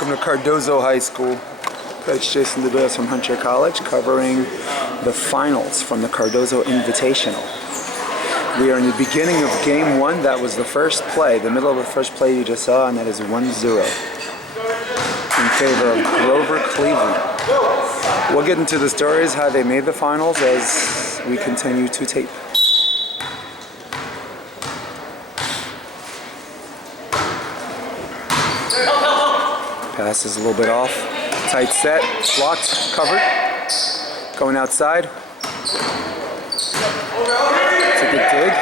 Welcome to Cardozo High School. Coach Jason DeBillas from Hunter College covering the finals from the Cardozo Invitational. We are in the beginning of game one. That was the first play, the middle of the first play you just saw, and that is 1-0 in favor of Grover Cleveland. We'll get into the stories, how they made the finals as we continue to tape. Pass is a little bit off. Tight set, blocked, covered. Going outside. It's a good dig.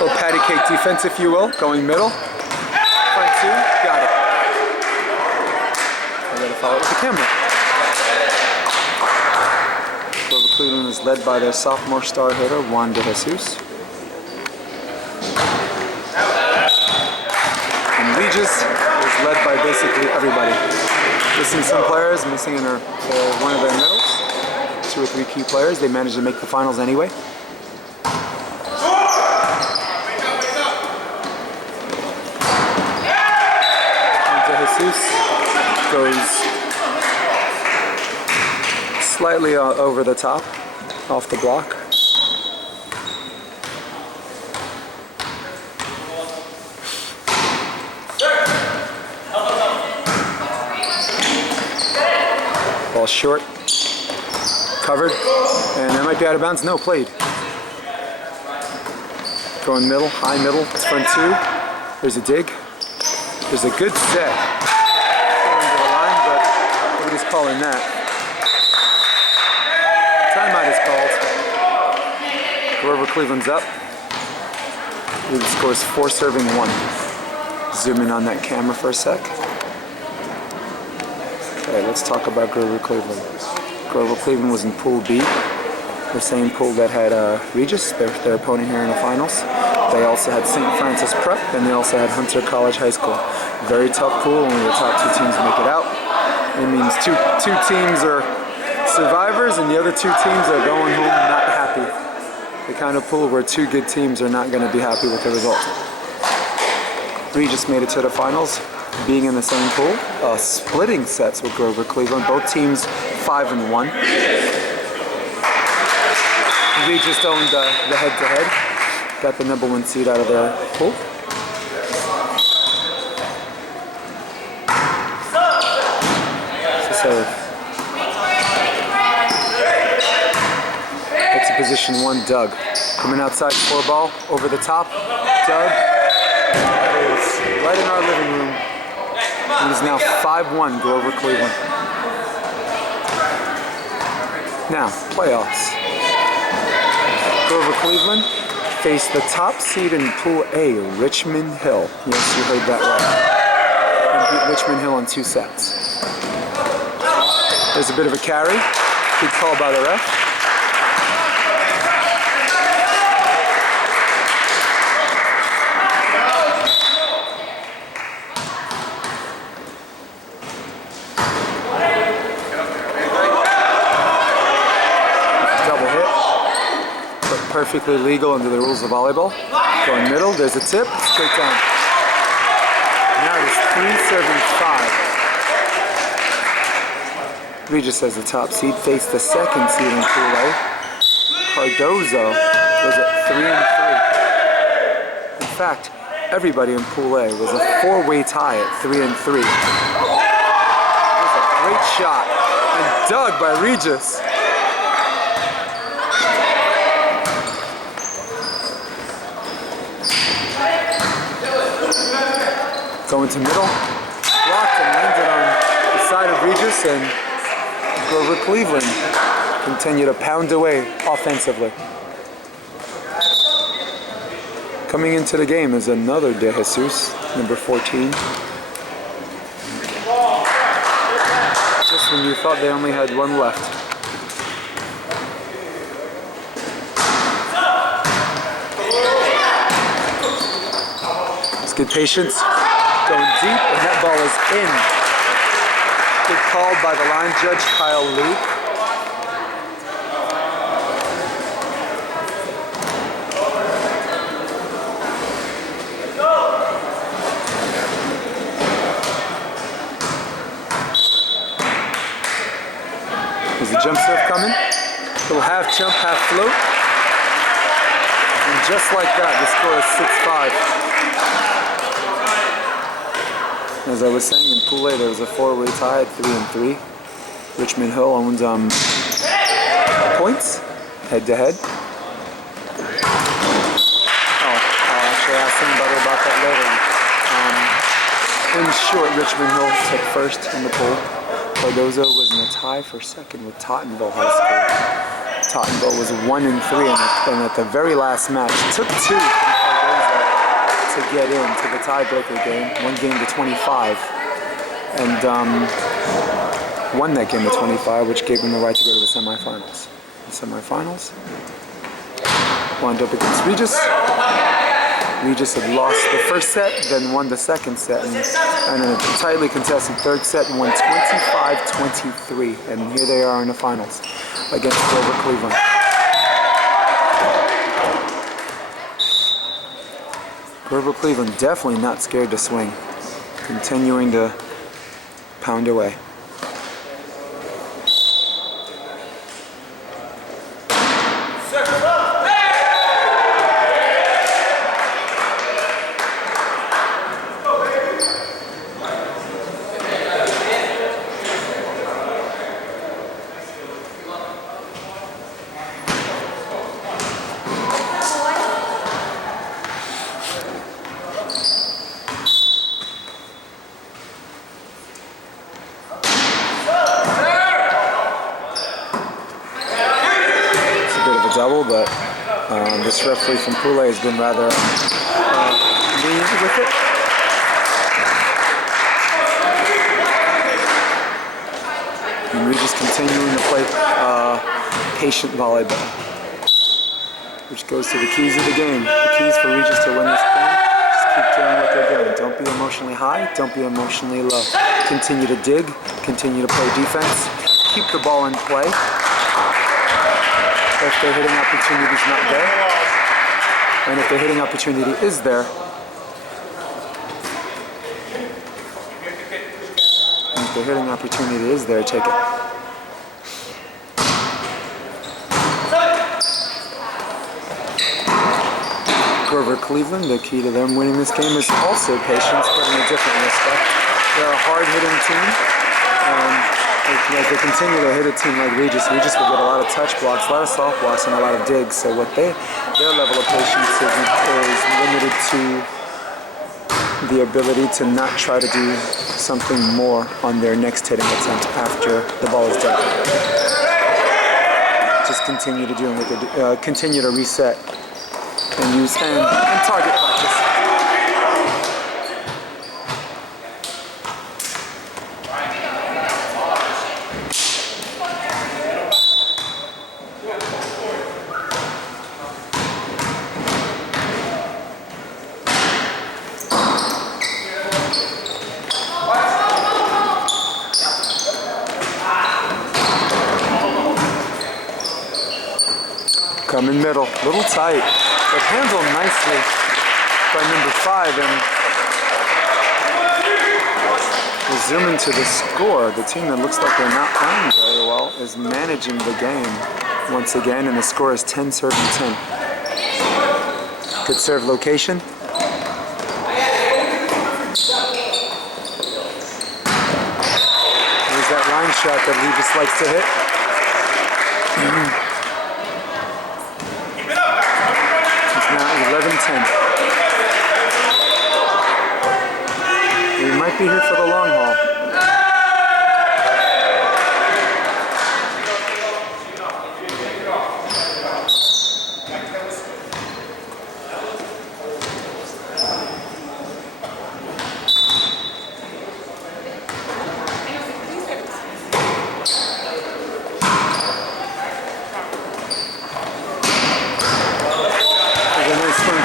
Little patty cake defense, if you will. Going middle. Front two, got it. I gotta follow it with the camera. Grover Cleveland is led by their sophomore star hitter, Juan De Jesus. And Regis is led by basically everybody. Missing some players, missing in one of their middles. 2 or 3 key players. They managed to make the finals anyway. De Jesus goes slightly over the top, off the block. Ball short, covered, and that might be out of bounds. No, played. Going middle, high middle, it's front two. There's a dig. There's a good set. Going to the line, but nobody's calling that. Timeout is called. Grover Cleveland's up. He scores 4 serving 1. Zoom in on that camera for a sec. Okay, let's talk about Grover Cleveland. Grover Cleveland was in Pool B, the same pool that had Regis, their opponent here in the finals. They also had St. Francis Prep, and they also had Hunter College High School. Very tough pool, only the top 2 teams make it out. It means two teams are survivors, and the other 2 teams are going home not happy. The kind of pool where 2 good teams are not going to be happy with the result. Regis made it to the finals, being in the same pool, splitting sets with Grover Cleveland. Both teams 5-1. Regis owned the head-to-head, got the number 1 seed out of their pool. It's a position 1, Doug. Coming outside, 4 ball, over the top, Doug. Right in our living room. It is now 5-1 Grover Cleveland. Now, playoffs. Grover Cleveland faced the top seed in Pool A, Richmond Hill. Yes, you heard that right. And beat Richmond Hill in 2 sets. There's a bit of a carry. Good call by the ref. Perfectly legal under the rules of volleyball. Going middle, there's a tip, straight down. Now it is 3-7-5. Regis as the top seed faced the 2nd seed in Pool A. Cardozo was at 3-3. In fact, everybody in Pool A was a 4-way tie at 3-3. It was a great shot and dug by Regis. Going to middle, blocked and landed on the side of Regis, and Grover Cleveland continue to pound away offensively. Coming into the game is another De Jesus, number 14. Just when you thought they only had 1 left. It's good patience. Going deep, and that ball is in. Good call by the line judge, Kyle Lee. jump serve coming. Little half jump, half float. And just like that, the score is 6-5. As I was saying, in Pool A, there was a four-way tie at 3-3. Richmond Hill owned points, head-to-head. I'll actually ask somebody about that later. In short, Richmond Hill took first in the pool. Cardozo was in a tie for second with Tottenville High School. Tottenville was 1-3, and at the very last match, took 2 from Cardozo to get into the tiebreaker game, one game to 25, and won that game to 25, which gave them the right to go to the semifinals. The semifinals wound up against Regis. Regis had lost the first set, then won the second set, and in a tightly contested third set, won 25-23, and here they are in the finals against Grover Cleveland. Grover Cleveland definitely not scared to swing, continuing to pound away. Double, but this referee from Pool A has been rather lenient with it. And Regis continuing to play patient volleyball, which goes to the keys of the game. The keys for Regis to win this game: just keep doing what they're doing. Don't be emotionally high, don't be emotionally low. Continue to dig, continue to play defense, keep the ball in play. If their hitting opportunity is not there, and if the hitting opportunity is there, take it. Grover Cleveland, the key to them winning this game is also patience, but in a different respect. They're a hard-hitting team. As they continue to hit a team like Regis will get a lot of touch blocks, a lot of soft blocks, and a lot of digs. So their level of patience is limited to the ability to not try to do something more on their next hitting attempt after the ball is dead. Just continue to do what they do, continue to reset and use and target practice. Come in middle, little tight, but handled nicely by number 5. And we'll zoom into the score. The team that looks like they're not playing very well is managing the game once again, and the score is 10 serving 10. Good serve location. There's that line shot that Regis likes to hit. Now 11-10. We might be here for the long haul.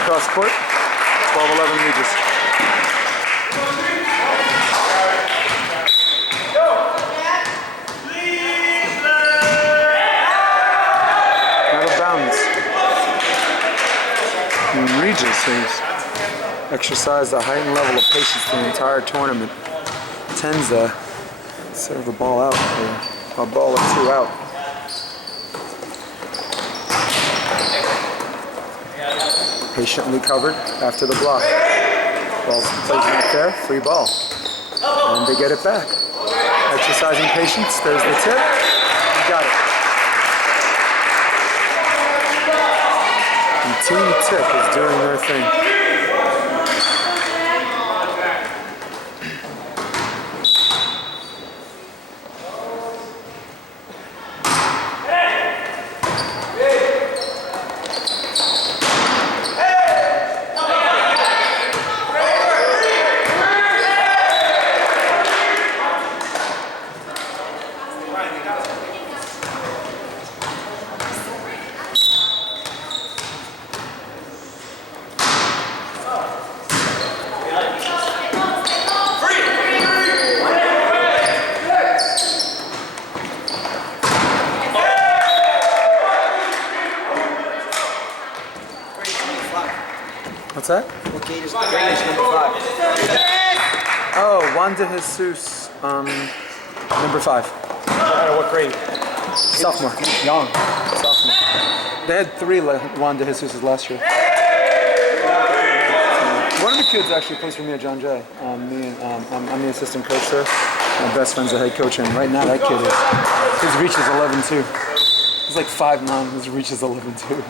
Cross court, 12-11 Regis. Out of bounds. And Regis has exercised a heightened level of patience the entire tournament. Tends to serve the ball out, or a ball or two out. Patiently covered after the block. Ball plays not there, free ball. And they get it back. Exercising patience, there's the tip. You got it. And Team Tip is doing their thing. What's that? What gate is number 5? Oh, Juan de Jesus, number 5. What grade? Sophomore. Young. Sophomore. They had 3 Juan de Jesus's last year. One of the kids actually plays for me at John Jay. I'm the assistant coach there. My best friend's the head coach, and right now that kid his reach is 11-2. He's like 5'9", his reach is 11-2.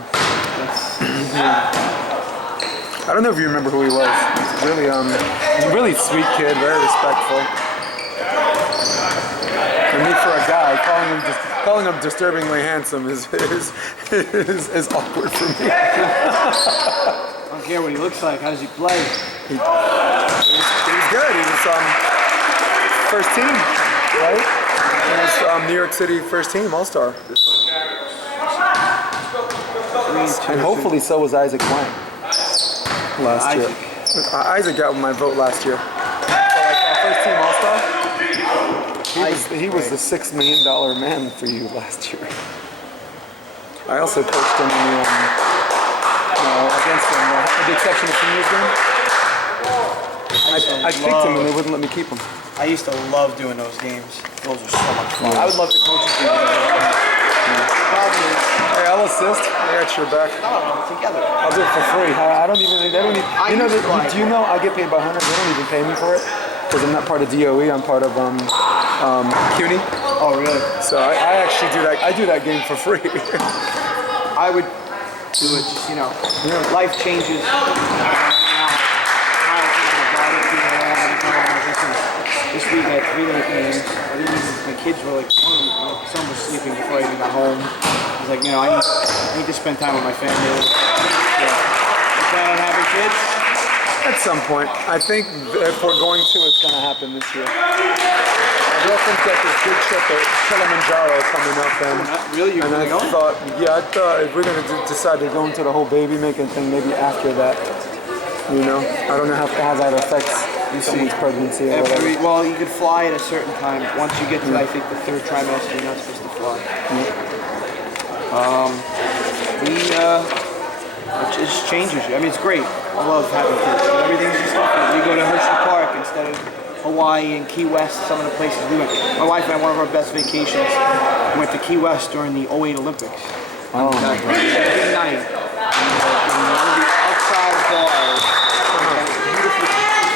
I don't know if you remember who he was. Really sweet kid, very respectful. And me for a guy, calling him disturbingly handsome is awkward for me. I don't care what he looks like. How does he play? He was good. He was first team, right? He was New York City first team All-Star. And hopefully so was Isaac Wang last year. Isaac got my vote last year. So like first team All-Star. He was the $6 million man for you last year. I also coached him in the against him, with the exception of seniors game. I picked him and they wouldn't let me keep him. I used to love doing those games. Those were so much fun. I would love to coach a game. Hey, I'll assist. I got your back. No, together. I'll do it for free. I don't even. They don't even. Do you know I get paid by Hunter? They don't even pay me for it because I'm not part of DOE. I'm part of CUNY. Oh, really? So I actually do that. I do that game for free. I would do it. Just life changes. This week I had 3 late games. My kids were like, some was sleeping before I even got home. I was like, I need to spend time with my family. Yeah. You plan on having kids? At some point. I think if we're going to, it's going to happen this year. My girlfriend's got this big trip at Kilimanjaro coming up, Really? You're really going? I thought if we're going to decide to go into the whole baby making thing, maybe after that. I don't know how that affects someone's pregnancy or whatever. Well, you could fly at a certain time. Once you get to, I think, the 3rd trimester, you're not supposed to fly. It just changes you. I mean, it's great. I love having kids. Everything's just different. You go to Hershey Park instead of Hawaii and Key West, some of the places we went. My wife and I, one of our best vacations, we went to Key West during the 08 Olympics. Oh, my God. Every night. And one of the outside bars, beautiful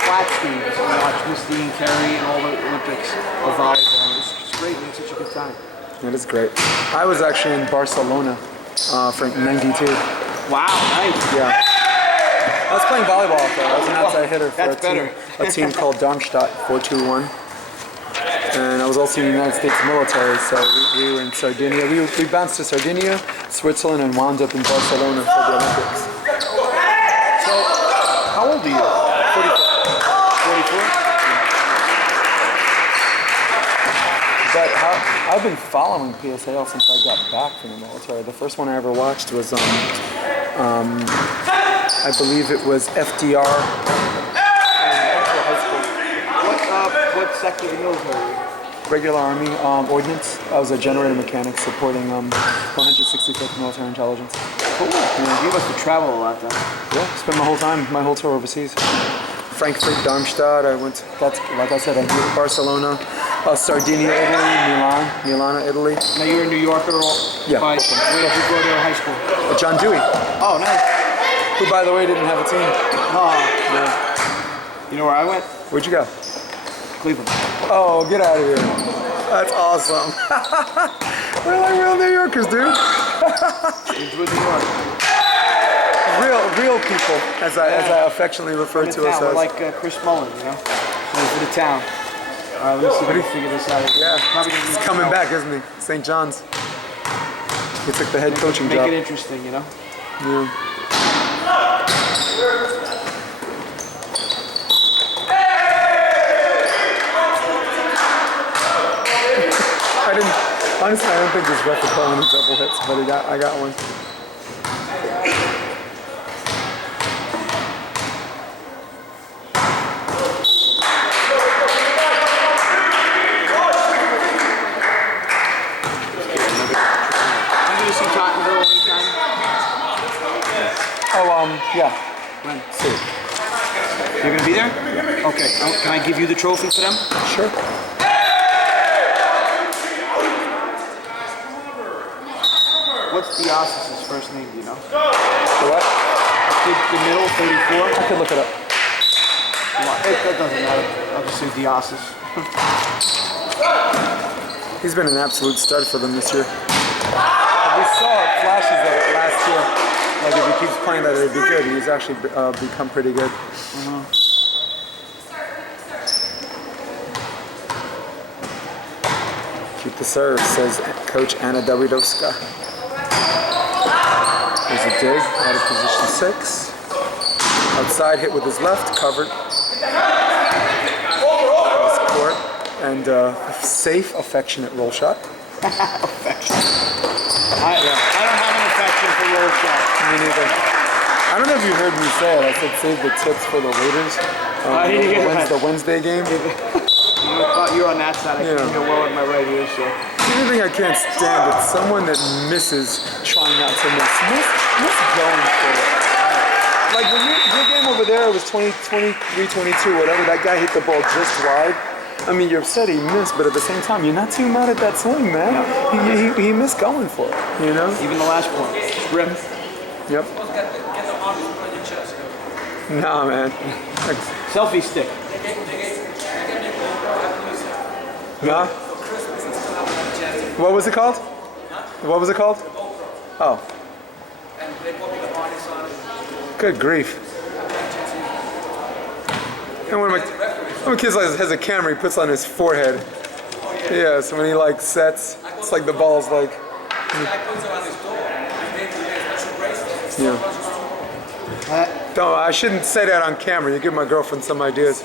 flat screens. We watched Misty and Kerry and all the Olympics of volleyball. It's great. We had such a good time. It is great. I was actually in Barcelona for '92. Wow, nice. Yeah. I was playing volleyball out there. I was an outside hitter for a team called Darmstadt 421. And I was also in the United States military, so we were in Sardinia. We bounced to Sardinia, Switzerland, and wound up in Barcelona for the Olympics. So, how old are you? 44. But I've been following PSAL since I got back from the military. The first one I ever watched was, I believe it was FDR in high school. What sector of the military? Regular Army, ordnance. I was a generator mechanic supporting 165th Military Intelligence. Cool. Yeah, you must have traveled a lot then. Yeah, spent my whole tour overseas. Frankfurt, Darmstadt, I went, like I said, I went to Barcelona, Sardinia, Italy, Milano, Italy. Now you were a New Yorker? Yeah. Where did you go to high school? John Dewey. Oh, nice. Who, by the way, didn't have a team. Yeah. You know where I went? Where'd you go? Cleveland. Oh, get out of here. That's awesome. We're like real New Yorkers, dude. It's with New York. Real people, as I affectionately refer to us We're as. like Chris Mullen, you know? For the town. All right, let's see if we can figure this out. Yeah, he's coming back, isn't he? St. John's. He took the head coaching job. Make it interesting, you know? Yeah. Honestly, I don't think this ref is calling any double hits, but I got one. Yeah. When? You're gonna be there? Yeah. Okay. Can I give you the trophy for them? Sure. What's Dios's first name? Do you know? The what? The middle, 34. I could look it up. That doesn't matter. I'll just say Dios's. He's been an absolute stud for them this year. We saw flashes of it last year. Like if he keeps playing that, it'd be good. He's actually become pretty good. Keep the serve, says Coach Anna Dawidowska. There's a dig out of position 6. Outside, hit with his left, covered. Court. And safe, affectionate roll shot. Affectionate. I don't have an affection for roll shot. Me neither. I don't know if you heard me say it. I said save the tips for the Raiders. The Wednesday game. You're on that side. I can't go well with my right ear, so. The only thing I can't stand is someone that misses trying not to miss. Miss going for it. Like when your game over there was 23, 22, whatever, that guy hit the ball just wide. I mean, you're upset he missed, but at the same time, you're not too mad at that swing, man. Yeah. He missed going for it, you know? Even the last point. Rip. Yep. Nah, man. Selfie stick. Nah? What was it called? What was it called? Oh. Good grief. And when a kid has a camera, he puts on his forehead. Yeah, so when he like sets, it's like the ball's like. Yeah. Don't, I shouldn't say that on camera. You give my girlfriend some ideas.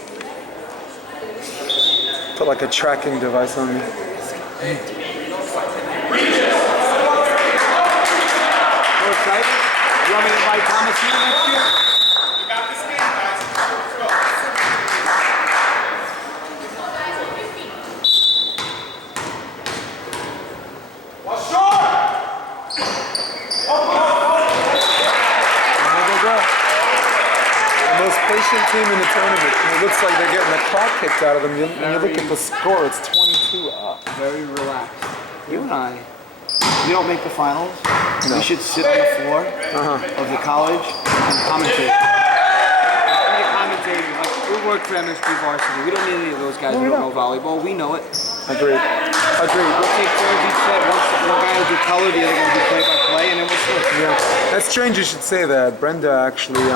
Put like a tracking device on me. We're excited. You want me to invite Thomas here next year? You got this game, guys. Let's go. The most patient team in the tournament. And it looks like they're getting the crap kicked out of them. When you look at the score, it's 22 up. Very relaxed. You and I, we don't make the finals. No. We should sit on the floor of the college and commentate. Be commentators. Like, we work for MSP varsity. We don't need any of those guys who don't know volleyball. We know it. Agreed. We'll take turns each set. One guy will do color, the other will do play-by-play, and then we'll switch. Yeah, that's strange you should say that. Brenda actually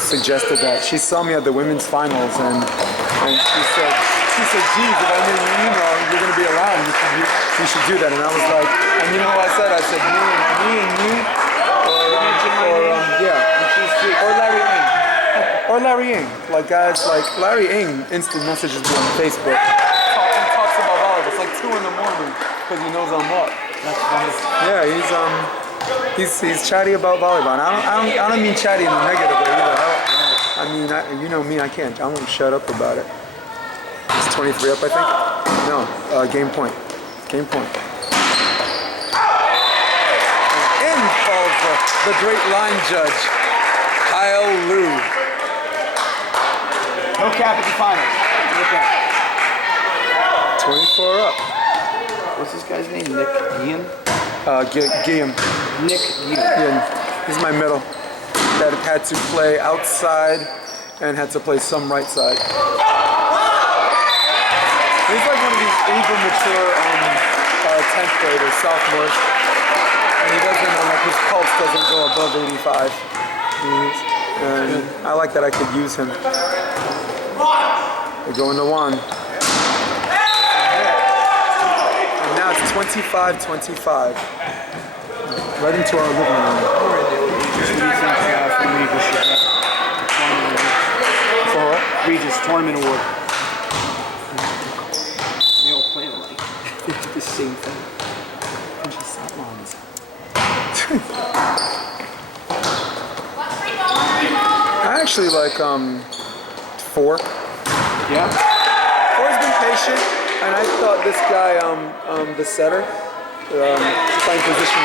suggested that. She saw me at the women's finals and she said, geez, if I knew you're going to be around, you should do that. And I was like, and you know what I said? I said, me and you, or Larry Ng. Or Larry Ng. Like guys like Larry Ng instant messages me on Facebook. Talks about volleyball. It's like 2 in the morning because he knows I'm up. That's funny. Yeah, he's chatty about volleyball. And I don't mean chatty in a negative way either. I mean, you know me, I won't shut up about it. It's 23 up, I think. No, game point. Game point. And in falls the great line judge, Kyle Liu. No cap at the finals. No cap. 24 up. What's this guy's name? Nick Guillen? Guillaume. Nick Guillen. Yeah, he's my middle. that had to play outside and had to play some right side. He's like one of these uber mature 10th graders, sophomores, and he doesn't like his pulse doesn't go above 85. And I like that I could use him. We're going to one. And now it's 25-25. Right into our living room. What do you think from Regis should get? For what? Regis Tournament Award. They all play like the same thing. I actually like 4. Yeah. 4's been patient, and I thought this guy, the setter, playing position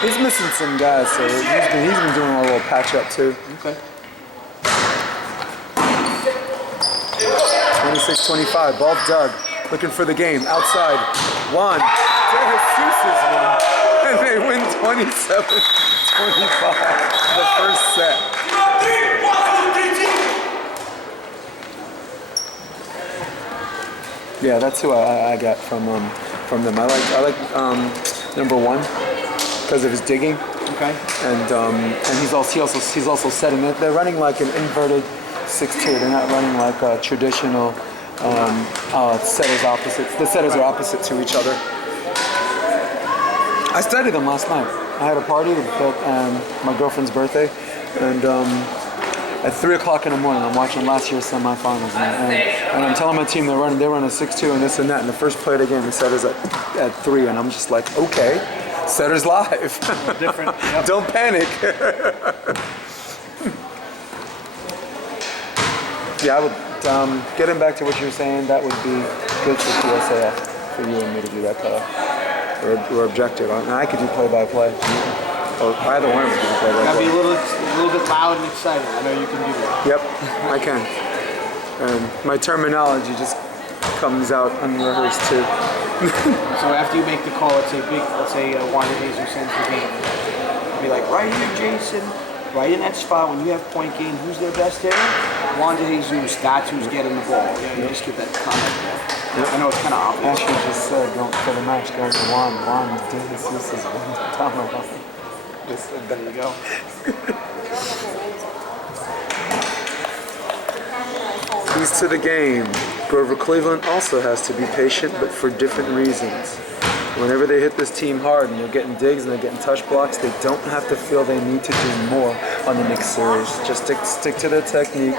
1. He's missing some guys, so he's been doing a little patch up too. Okay. 26-25, ball dug, looking for the game, outside, 1. Jesus is one, and they win 27-25, the first set. Yeah, that's who I got from them. I like number 1 because of his digging. Okay. And he's also setting it. They're running like an inverted 6-2. They're not running like a traditional setters opposites. The setters are opposite to each other. I studied them last night. I had a party at my girlfriend's birthday, and at 3 o'clock in the morning, I'm watching last year's semifinals, and I'm telling my team they run a 6-2 and this and that. And the first play of the game, the setters at 3, and I'm just like, okay, setters live. Different. Yep. Don't panic. Yeah, I would. Getting back to what you were saying, that would be good for PSAF for you and me to do that or objective. I could do play-by-play. Or either one of us could do play-by-play. Gotta be a little bit loud and excited. I know you can do that. Yep, I can. And my terminology just comes out unrehearsed too. So after you make the call, let's say Wanda Jesus sends the game. Be like, right here, Jason, right in that spot when you have point game, who's their best hitter? Wanda Jesus, that's who's getting the ball. You just get that comment there. Yep. I know it's kind of obvious. Ashley just said, don't for the match, go to Juan Jesus is one time around. Just said, there you go. Keys to the game. Grover Cleveland also has to be patient, but for different reasons. Whenever they hit this team hard and they're getting digs and they're getting touch blocks, they don't have to feel they need to do more on the next series. Just stick to their technique,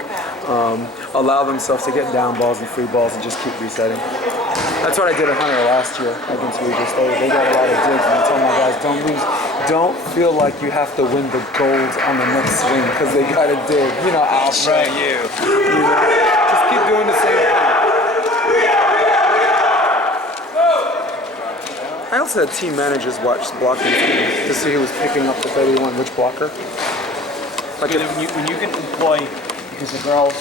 allow themselves to get down balls and free balls and just keep resetting. That's what I did at Hunter last year against Regis. They got a lot of digs, and I told my guys, don't lose. Don't feel like you have to win the gold on the next swing because they got a dig. You know, I'll show you. You know, just keep doing the same thing. I also had team managers watch blocking to see who was picking up the 31, which blocker. Like when you can employ, because the girls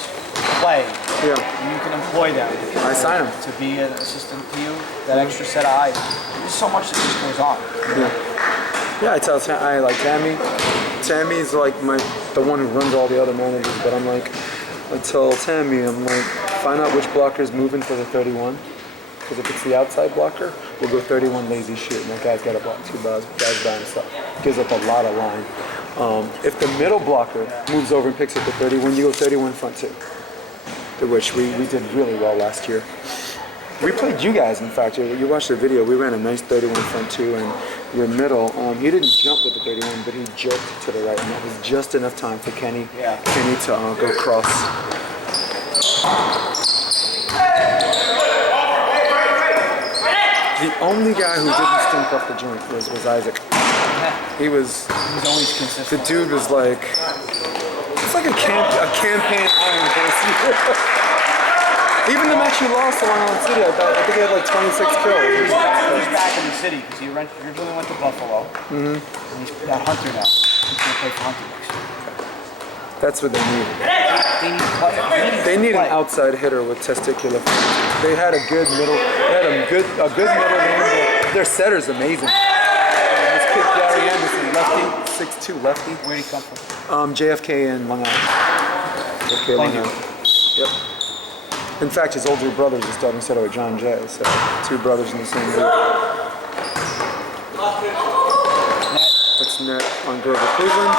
play, yeah, you can employ them. I sign them to be an assistant to you. That extra set of eyes. There's so much that just goes on. Yeah, I like Tammy. Tammy's like the one who runs all the other managers, but I'm like, I tell Tammy, I'm like, find out which blocker's moving for the 31. Because if it's the outside blocker, we'll go 31 lazy shoot, and that guy's got to block 2 guys by himself. Gives up a lot of line. If the middle blocker moves over and picks up the 31, you go 31 front 2. Which we did really well last year. We played you guys, in fact. You watched the video. We ran a nice 31 front 2, and your middle, he didn't jump with the 31, but he jerked to the right, and that was just enough time for Kenny to go cross. The only guy who didn't stink off the joint was Isaac. He's always consistent. The dude was like, it's like a campaign iron horse. Even the match you lost to Long Island City, I think he had like 26 kills. He's back in the city because he originally went to Buffalo. And he's at Hunter now. He's going to play for Hunter next year. That's what they need. They need an outside hitter with testicular. They had a good middle. They had a good middle game. Their setter's amazing. This kid Gary Anderson, lefty, 6'2", lefty. Where'd he come from? JFK in Long Island. JFK Long Island. Yep. In fact, his older brother's a starting setter with John Jay, so 2 brothers in the same league. That's net on Grover Cleveland.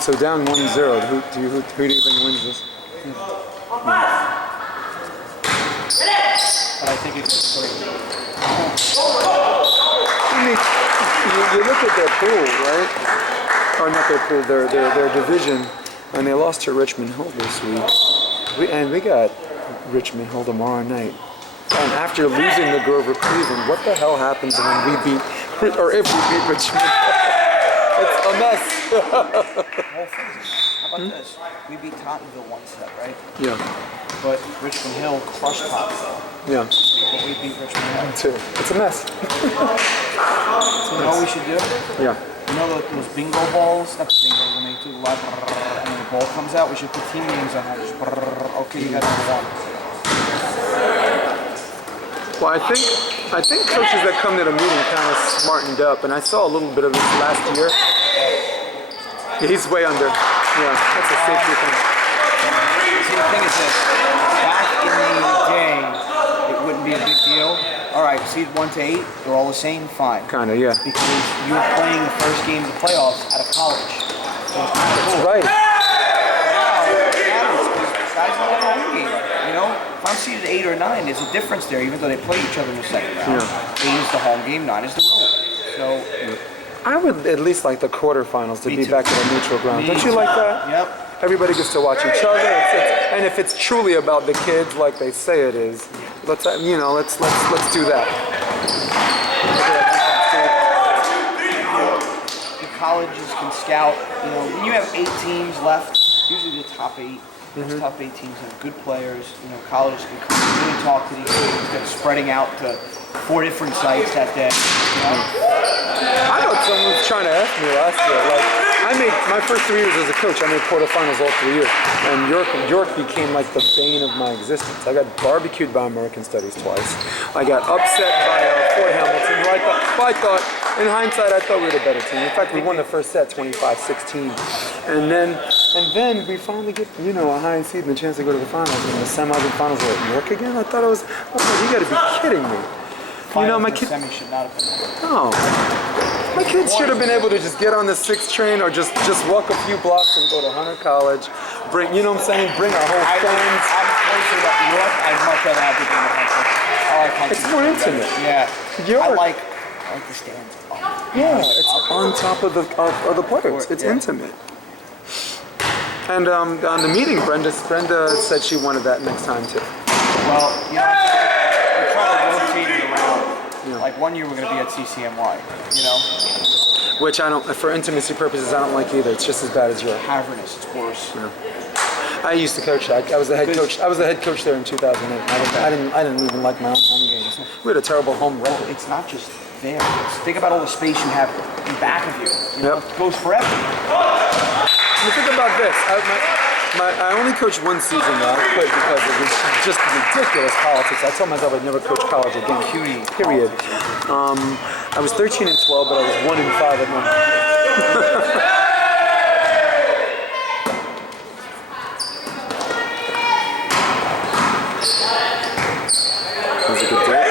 So down 1-0. Who do you think wins this? But I think it's great. I mean, you look at their pool, right? Or not their pool, their division, and they lost to Richmond Hill this week. We got Richmond Hill tomorrow night. And after losing to Grover Cleveland, what the hell happens when we beat, or if we beat Richmond? It's a mess. How about this? We beat Tottenville one set, right? Yeah. But Richmond Hill crushed Tottenville. Yeah. But we beat Richmond Hill. Too. It's a mess. You know what we should do? Yeah. You know those bingo balls? Not the bingo, when they do live and then the ball comes out? We should put team names on that. Just okay, you got number 1. Well, I think coaches that come to the meeting kind of smartened up, and I saw a little bit of this last year. Yeah, he's way under. Yeah, that's a safety thing. See, the thing is this. Back in the day, it wouldn't be a big deal. All right, seed 1 to 8, they're all the same, fine. Kinda, yeah. Because you were playing the first game of the playoffs at a college. So it's kind of cool. Right. Now, it matters because guys are on home game. You know, if I'm seeded 8 or 9, there's a difference there, even though they play each other in the second round. Yeah. 8 is the home game, 9 is the road. So. I would at least like the quarterfinals to be back at a neutral ground. Don't you like that? Yep. Everybody gets to watch each other, and if it's truly about the kids, like they say it is, let's do that. The colleges can scout. You know, when you have 8 teams left, usually the top 8. Those top 8 teams have good players. You know, colleges can come and really talk to these teams instead of spreading out to 4 different sites that day. You know? I know someone was trying to ask me last year. Like, I made my first 3 years as a coach. I made quarterfinals all 3 years, and York became like the bane of my existence. I got barbecued by American Studies twice. I got upset by Fort Hamilton. Who I thought, in hindsight, I thought we were the better team. In fact, we won the first set, 25-16, and then we finally get a high seed and a chance to go to the finals. And the semis and finals were at York again. I thought you got to be kidding me. You know, my kids. Should not have been. No. My kids should have been able to just get on the 6 train or just walk a few blocks and go to Hunter College. Bring our whole friends. I'm closer to York. I'd much rather have to go to Hunter. I like Hunter. It's more intimate. Yeah. York. I like the stands. Yeah, it's on top of the players. It's intimate. And on the meeting, Brenda said she wanted that next time too. Well, we're trying to rotate it around. Yeah. Like 1 year we're going to be at CCMY, you know? Which I don't, for intimacy purposes, I don't like either. It's just as bad as York. Cavernous, it's worse. Yeah. I used to coach. I was the head coach. I was the head coach there in 2008. I didn't even like my own home games. We had a terrible home record. It's not just there. Think about all the space you have in back of you. You know, it goes forever. Think about this. I only coached 1 season though. I quit because it was just ridiculous politics. I told myself I'd never coach college again. Period. I was 13 and 12, but I was 1 and 5 at one. That was a good day.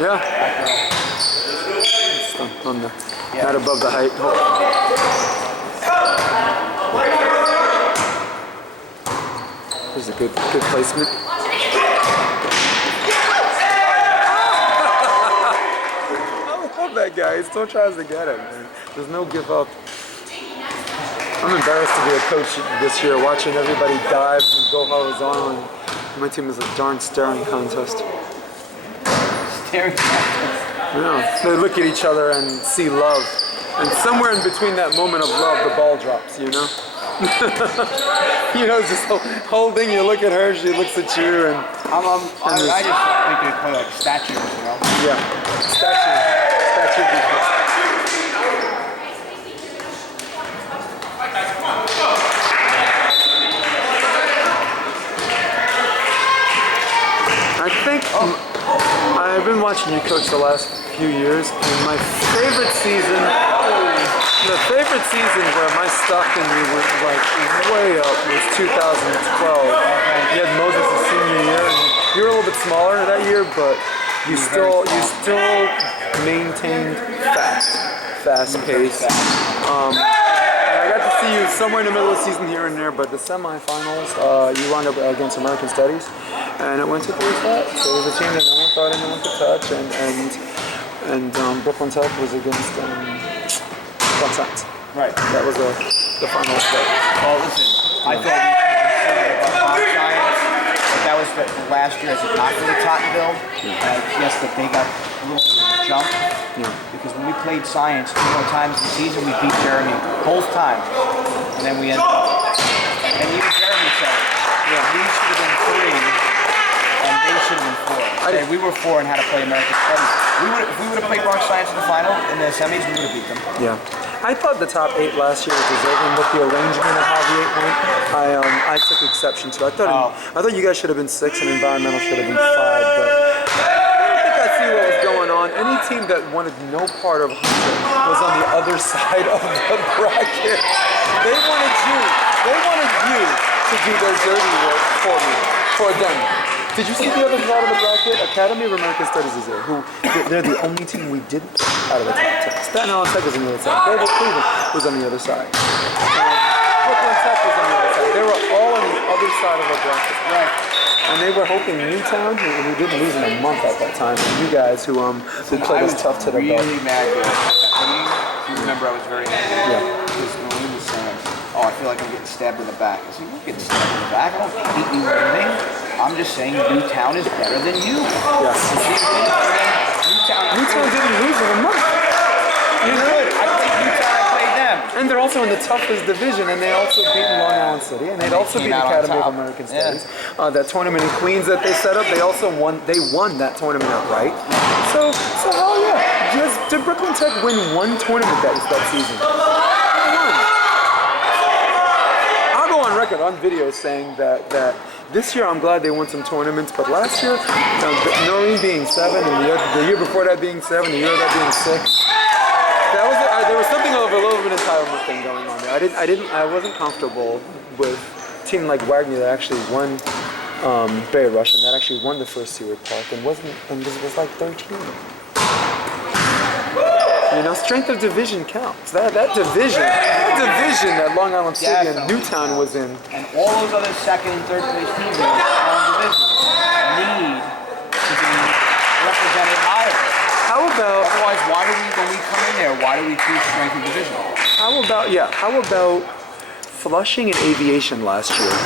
Yeah. It's on the not above the height. There's a good placement. I love that guy. He still tries to get it, man. There's no give up. I'm embarrassed to be a coach this year, watching everybody dive and go horizontal. And my team is a darn staring contest. Staring contest. Yeah, they look at each other and see love. And somewhere in between that moment of love, the ball drops, you know? You know, just holding, you look at her, she looks at you, and... I just think they play like statues, you know? Yeah, statue defense. I think watching you coach the last few years, and my favorite season, the favorite season where my stock in you was like way up was 2012. You had Moses' senior year, and you were a little bit smaller that year, but you still maintained fast pace. And I got to see you somewhere in the middle of the season here and there, but the semifinals, you wound up against American Studies, and it went to 3 sets. So it was a team that no one thought anyone could touch, and Brooklyn Tech was against One Science. Right. That was the final set. Oh, listen, I thought we should have said Science, but that was the last year as a not for the Tottenville. Yes, but they got a little bit of a jump. Because when we played Science 2 more times in the season, we beat Jeremy both times. And then we ended up, and even Jeremy said, we should have been 3, and they should have been 4. And we were 4 and had to play American Studies. If we would have played Bronx Science in the final, in the semis, we would have beat them. Yeah. I thought the top 8 last year was deserving with the arrangement of how the 8 went. I took exception to it. I thought you guys should have been 6 and environmental should have been 5, but I think I see what was going on. Any team that wanted no part of Hunter was on the other side of the bracket. They wanted you to do their dirty work for them. Did you see the other side of the bracket? Academy of American Studies is there. They're the only team we didn't out of the top 10. Staten Island Tech was on the other side. Volleyball Cleveland was on the other side. Brooklyn Tech was on the other side. They were all on the other side of the bracket. Right. And they were hoping Newtown, who didn't lose in a month at that time, and you guys who played us tough to the belt. I was really mad at that meeting. You remember I was very angry. Yeah. Because Maureen was saying, I feel like I'm getting stabbed in the back. I said, you're not getting stabbed in the back. I don't hate you or anything. I'm just saying Newtown is better than you. Yes. Newtown didn't lose in a month. You could. I played Newtown, I played them. And they're also in the toughest division, and they also beat Long Island City, and they'd also beat Academy of American Studies. That tournament in Queens that they set up, they won that tournament outright. So hell yeah. Did Brooklyn Tech win one tournament that season? I'll go on record on video saying that this year I'm glad they won some tournaments, but last year, Noreen being 7, and the year before that being 7, the year of that being 6. There was something of a little bit of entitlement thing going on there. I wasn't comfortable with a team like Wagner that actually won Bay Russian, that actually won the first Seward Park, and was like 13. You know, strength of division counts. That division that Long Island City and Newtown was in. And all those other second and third place teams in the strong division need to be represented higher. How about? Otherwise, when we come in there, why do we choose strength of division? How about Flushing and Aviation last year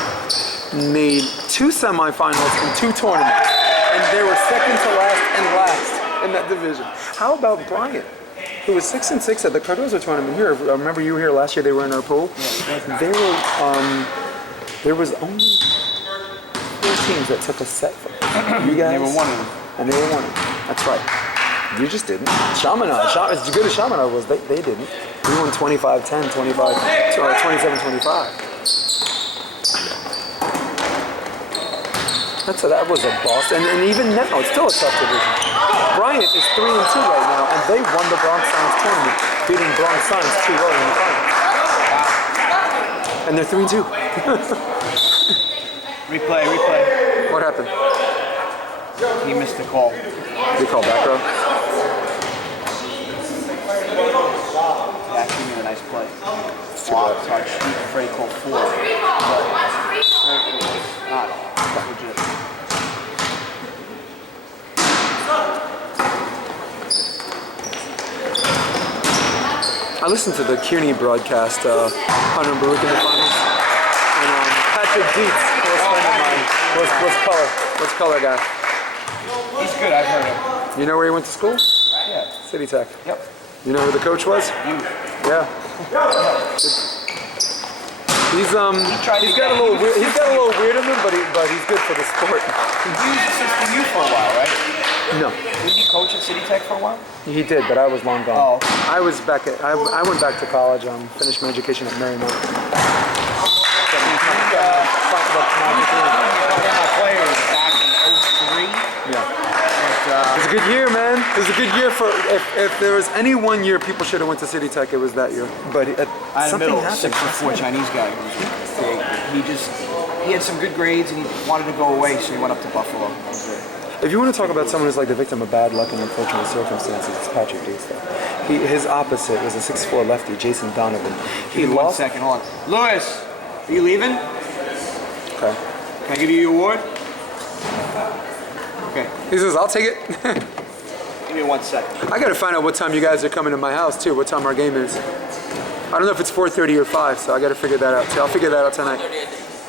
made 2 semifinals in 2 tournaments, and they were second to last and last in that division. How about Bryant, who was 6 and 6 at the Cardozo tournament here? I remember you were here last year. They were in our pool. They were. There was only 4 teams that took a set from them. You guys. They were one of them. And they were one of them. That's right. You just didn't. Chaminade, as good as Chaminade was, they didn't. We won 25-10, 27-25. That was a boss, and even now, it's still a tough division. Bryant is 3 and 2 right now, and they won the Bronx Science tournament, beating Bronx Science 2-0 in the finals. And they're 3 and 2. Replay. What happened? He missed the call. They call back row? He actually made a nice play. Flop, touch, afraid call 4. But not legit. I listened to the Kearney broadcast, Hunter Baruch in the finals, and Patrick Dietz, close friend of mine, was color guy. He's good, I've heard him. You know where he went to school? Yeah. City Tech. Yep. You know who the coach was? You. Yeah. He's got a little weird in him, but he's good for the sport. He was assisting you for a while, right? No. Didn't he coach at City Tech for a while? He did, but I was long gone. Oh. I went back to college, finished my education at Marymount. My players back in 03. Yeah. But was a good year, man. It was a good year for. If there was any one year people should have went to City Tech, it was that year. But I had a something middle happened. 6'4" Chinese guy who was big. He had some good grades and he wanted to go away, so he went up to Buffalo. That was it. If you want to talk about someone who's like the victim of bad luck and unfortunate circumstances, it's Patrick Dace. His opposite was a 6'4" lefty, Jason Donovan. He One lost. second, hold on. Lewis, are you leaving? Okay. Can I give you your award? Okay, He says, "I'll take it." give me 1 second. I got to find out what time you guys are coming to my house too. What time our game is. I don't know if it's 4:30 or 5, so I got to figure that out too. I'll figure that out tonight.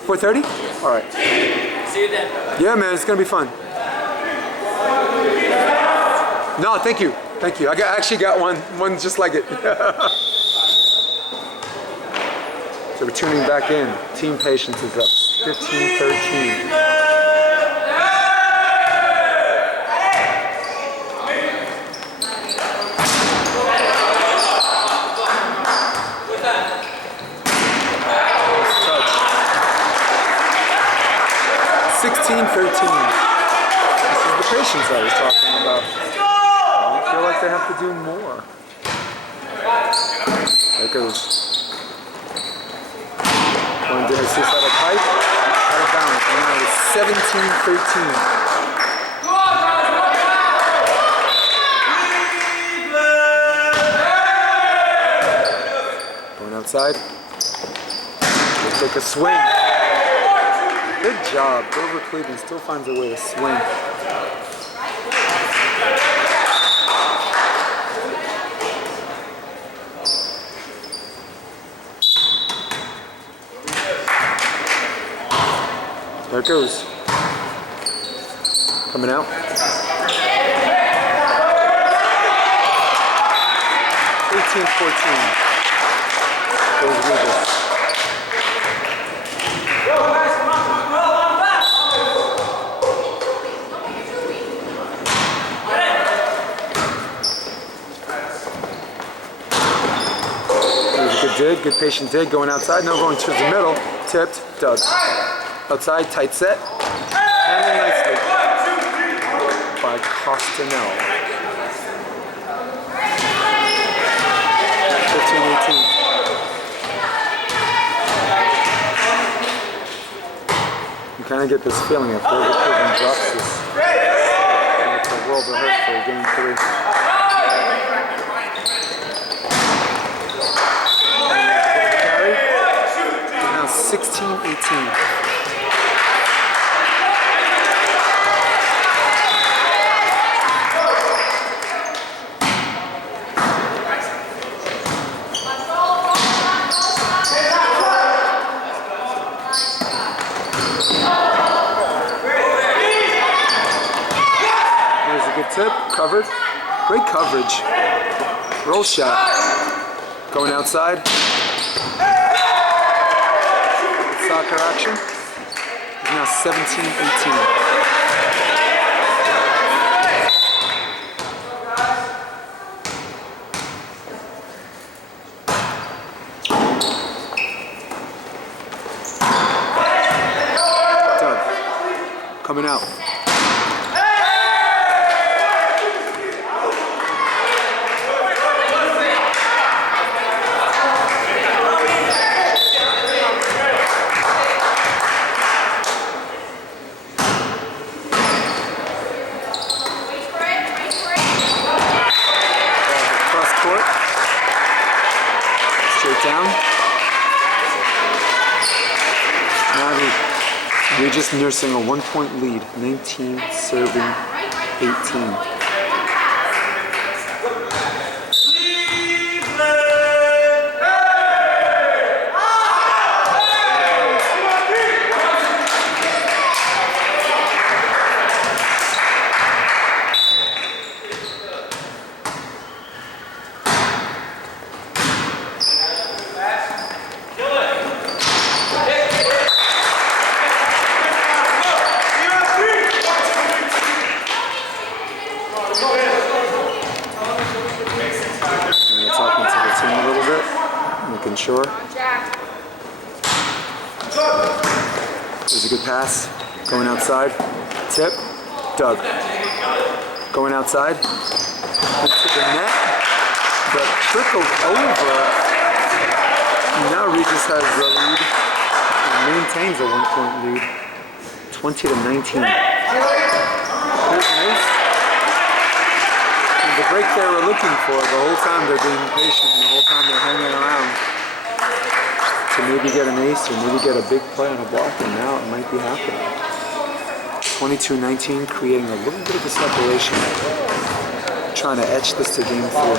4:30? All right. See you then. Yeah, man, it's gonna be fun. No, thank you. Thank you. I actually got one just like it. So we're tuning back in. Team patience is up 15-13. Touch. 16-13. This is the patience I was talking about. I feel like they have to do more. There it goes. Going to assist out of pipe, out of bounds. And now it's 17-13. Going outside. We'll take a swing. Good job. Grover Cleveland still finds a way to swing. There it goes. Coming out. 18-14. Goes Regis. There's a good dig, good patient dig, going outside, now going towards the middle, tipped, dug. Outside, tight set, handled nicely by Costanel. 15-18. You kind of get this feeling if Grover Cleveland drops this. And it's a world of hurt for game 3. Now 16-18. Tip, covered. Great coverage. Roll shot. Going outside. Soccer action. It's now 17-18. Doug. Coming out. Down. Now we're just nursing a 1-point lead, 19 serving 18. Sure. There's a good pass. Going outside. Tip. Doug. Going outside. Into the net. But trickled over. Now Regis has the lead. And maintains a 1-point lead. 20-19. Here's an ace. And the break they were looking for, the whole time they're being patient, and the whole time they're hanging around to maybe get an ace or maybe get a big play on a block, and now it might be happening. 22-19, creating a little bit of a separation. Trying to etch this to game 4.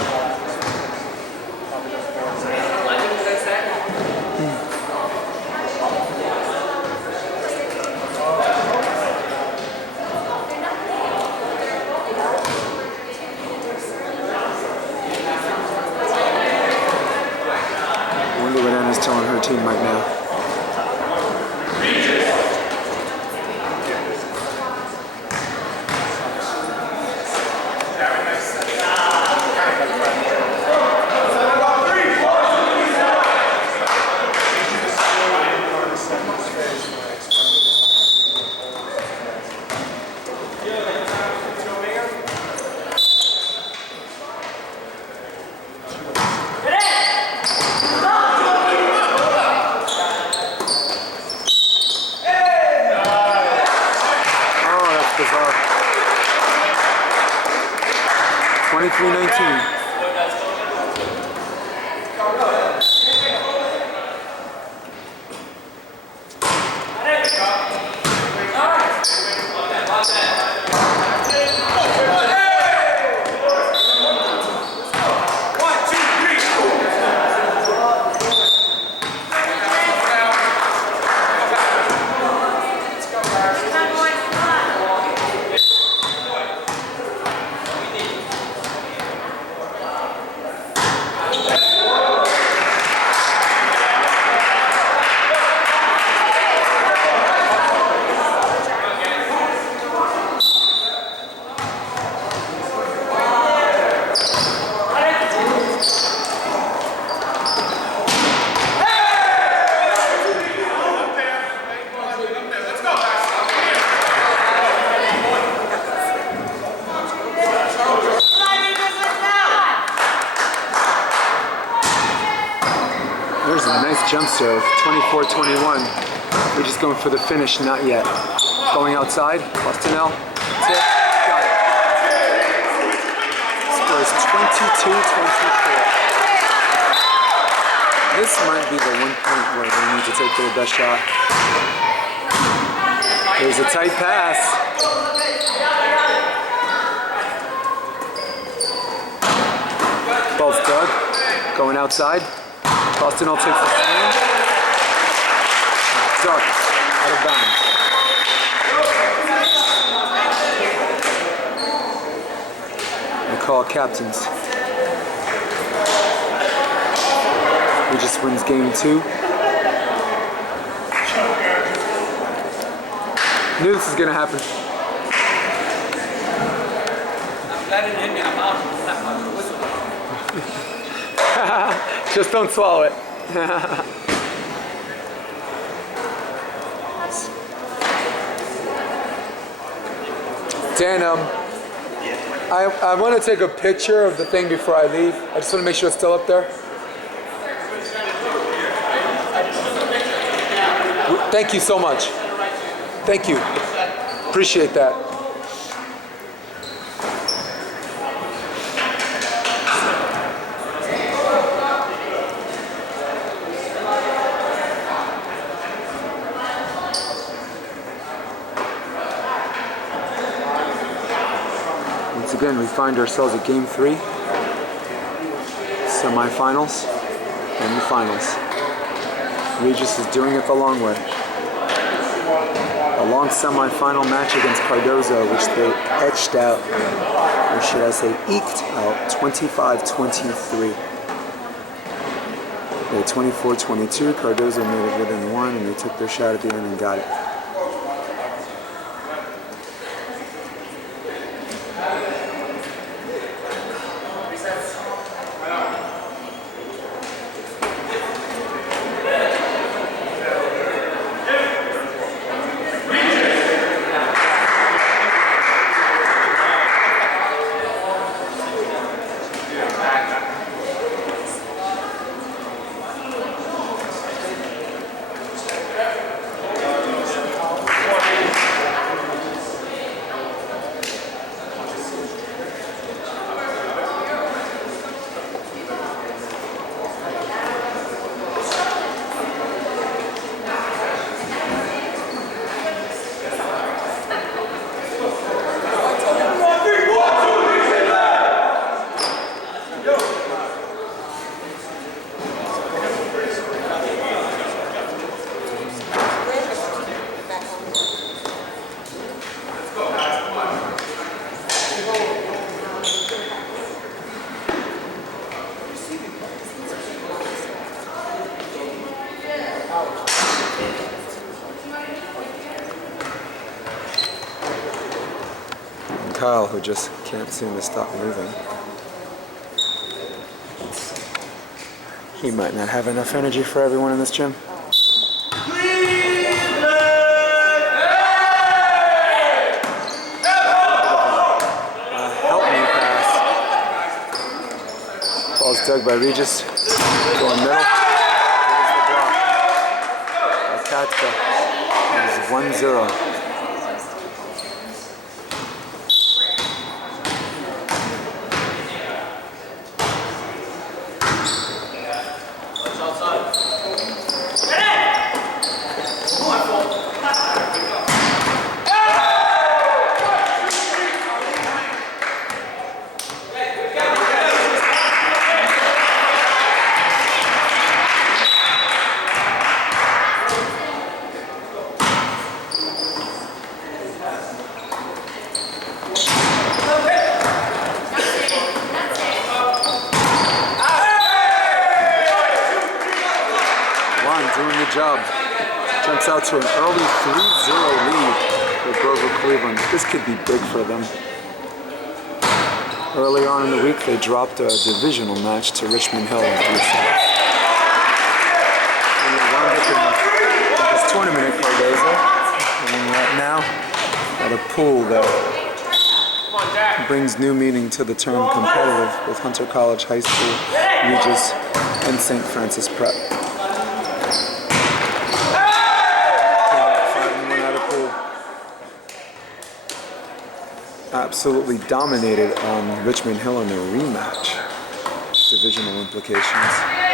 Telling her team right now. Bizarre. 23-19. There's a nice jump serve, 24-21. We're just going for the finish, not yet. Going outside, Bostonell, tip, got it. Scores 22-24. This might be the 1 point where they need to take their best shot. There's a tight pass. Ball's dug, going outside. Bostonell takes the swing. Duck, out of bounds. We call captains. He just wins game 2. Knew this was gonna happen. Just don't swallow it. Dan, I want to take a picture of the thing before I leave. I just want to make sure it's still up there. Thank you so much. Thank you. Appreciate that. Once again, we find ourselves at game 3, semifinals, and the finals. Regis is doing it the long way. A long semifinal match against Cardozo, which they etched out, or should I say eked out, 25-23. They had 24-22, Cardozo made it within 1, and they took their shot at the end and got it. Kyle, who just can't seem to stop moving. He might not have enough energy for everyone in this gym. Help me pass. Ball's dug by Regis. Going middle. There's the block. Katka. It's 1-0. Doing the job. Jumps out to an early 3-0 lead for Grover Cleveland. This could be big for them. Early on in the week, they dropped a divisional match to Richmond Hill in 3 sets. And they wound up in this tournament at Cardozo. And right now, at a pool that brings new meaning to the term competitive with Hunter College High School, Regis, and St. Francis Prep. Absolutely dominated on Richmond Hill in their rematch. Divisional implications.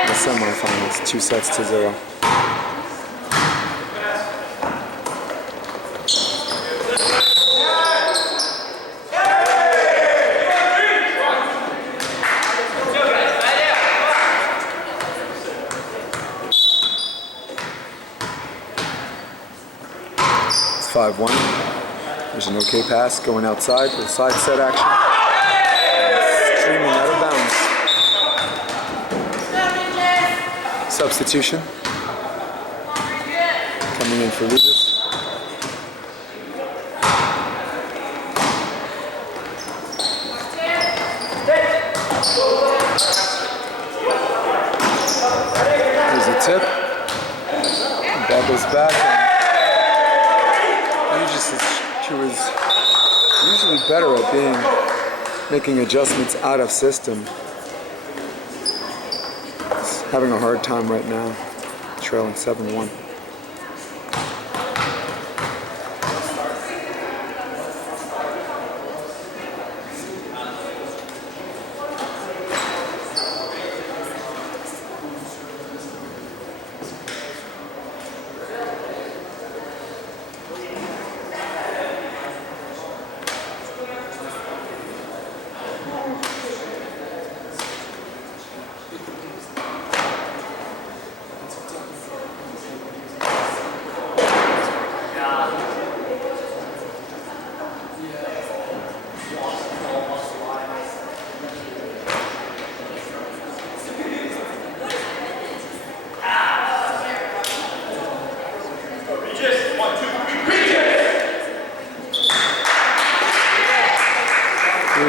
The semifinals, 2 sets to 0. It's 5-1. There's an okay pass going outside with side set action. Streaming out of bounds. Substitution. Coming in for Regis. There's a tip. Ball goes back. And Regis is who is usually better at making adjustments out of system. He's having a hard time right now, trailing 7-1.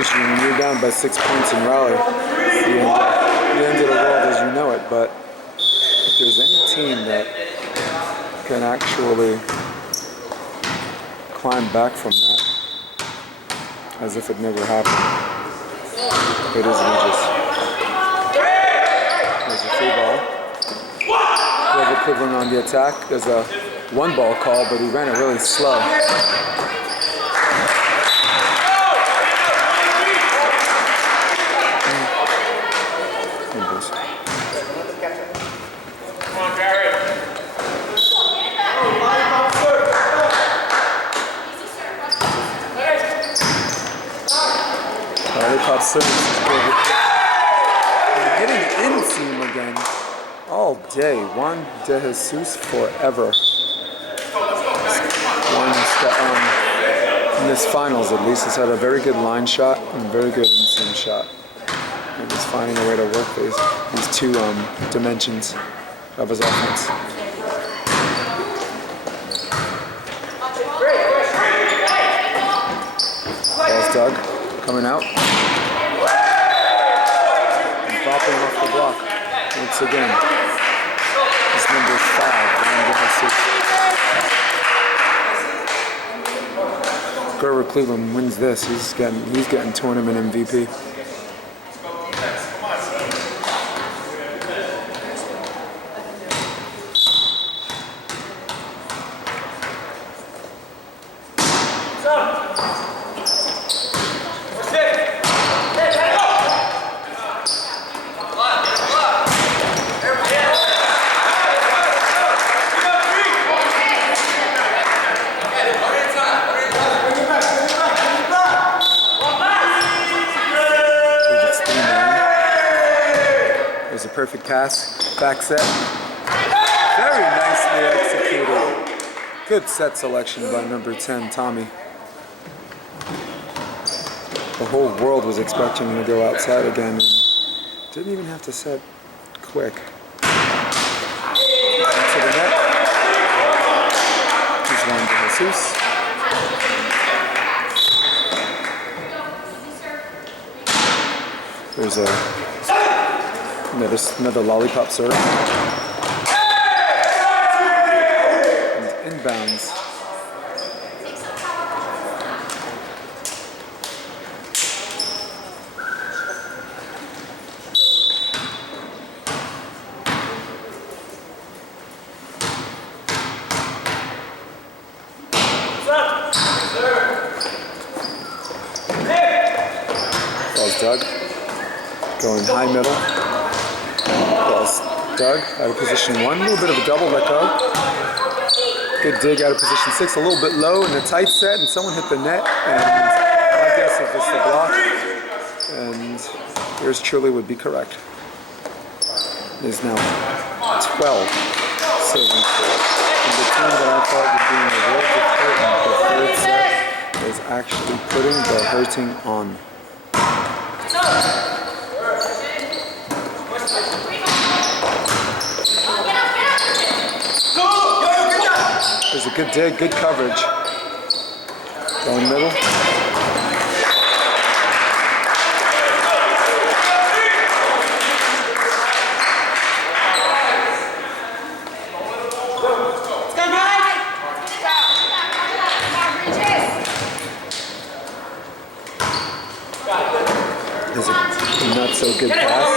When you're down by 6 points in rally, it's the end of the world as you know it. But if there's any team that can actually climb back from that as if it never happened, it is Regis. There's a free ball. Grover Cleveland on the attack. There's a 1-ball call, but he ran it really slow. Getting in-seam again all day. Juan De Jesus forever. In this finals at least, has had a very good line shot and very good in-seam shot. And he's finding a way to work these 2 dimensions of his offense. Ball's Doug coming out. And bopping off the block. Once again. It's number 5. Grover Cleveland wins this. He's getting tournament MVP. Perfect pass, back set. Very nicely executed. Good set selection by number 10, Tommy. The whole world was expecting him to go outside again and didn't even have to set quick. Into the net. He's one to Jesus. There's another lollipop serve. And inbounds. Ball's Doug. Going high middle. Doug out of position 1, a little bit of a double let go. Good dig out of position 6, a little bit low in a tight set, and someone hit the net, and my guess is it's the block, and yours truly would be correct. It is now 12 serving 4. And the team that I thought would be in a world of hurt in the third set is actually putting the hurting on. There's a good dig, good coverage. Going middle. There's a not so good pass.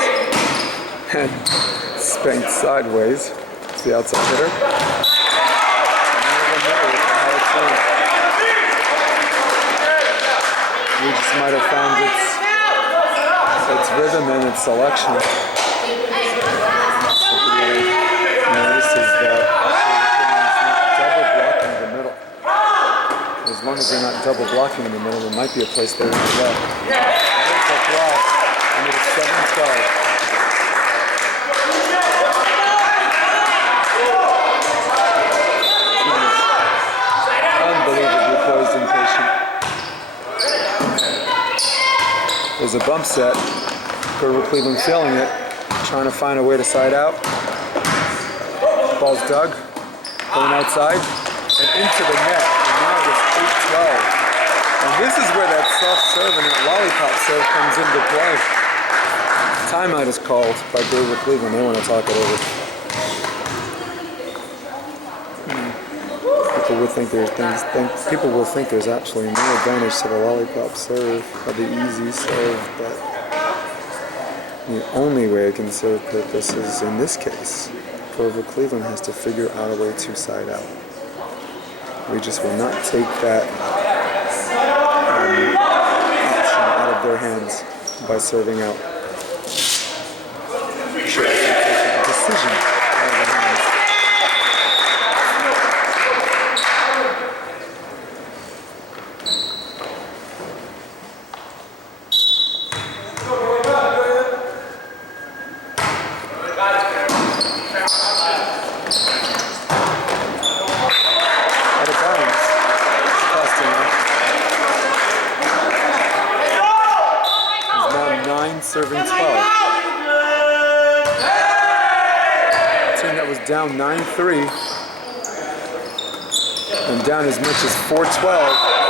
And spanked sideways. It's the outside hitter. Regis might have found its rhythm and its selection. Notice is that double blocking in the middle. As long as they're not double blocking in the middle, there might be a place there in the left. There's a block, and it's 7-12. Unbelievably poised and patient. There's a bump set. Grover Cleveland feeling it, trying to find a way to side out. Ball's Doug, going outside, and into the net. And now it's 8-12. And this is where that soft serve and that lollipop serve comes into play. Timeout is called by Grover Cleveland. They want to talk it over. People will think there's actually no advantage to the lollipop serve or the easy serve, but the only way it can serve purposes in this case, Grover Cleveland has to figure out a way to side out. Regis will not take that option out of their hands by serving out. Should actually take a decision out of their hands. Serving 12. Team that was down 9-3 and down as much as 4-12.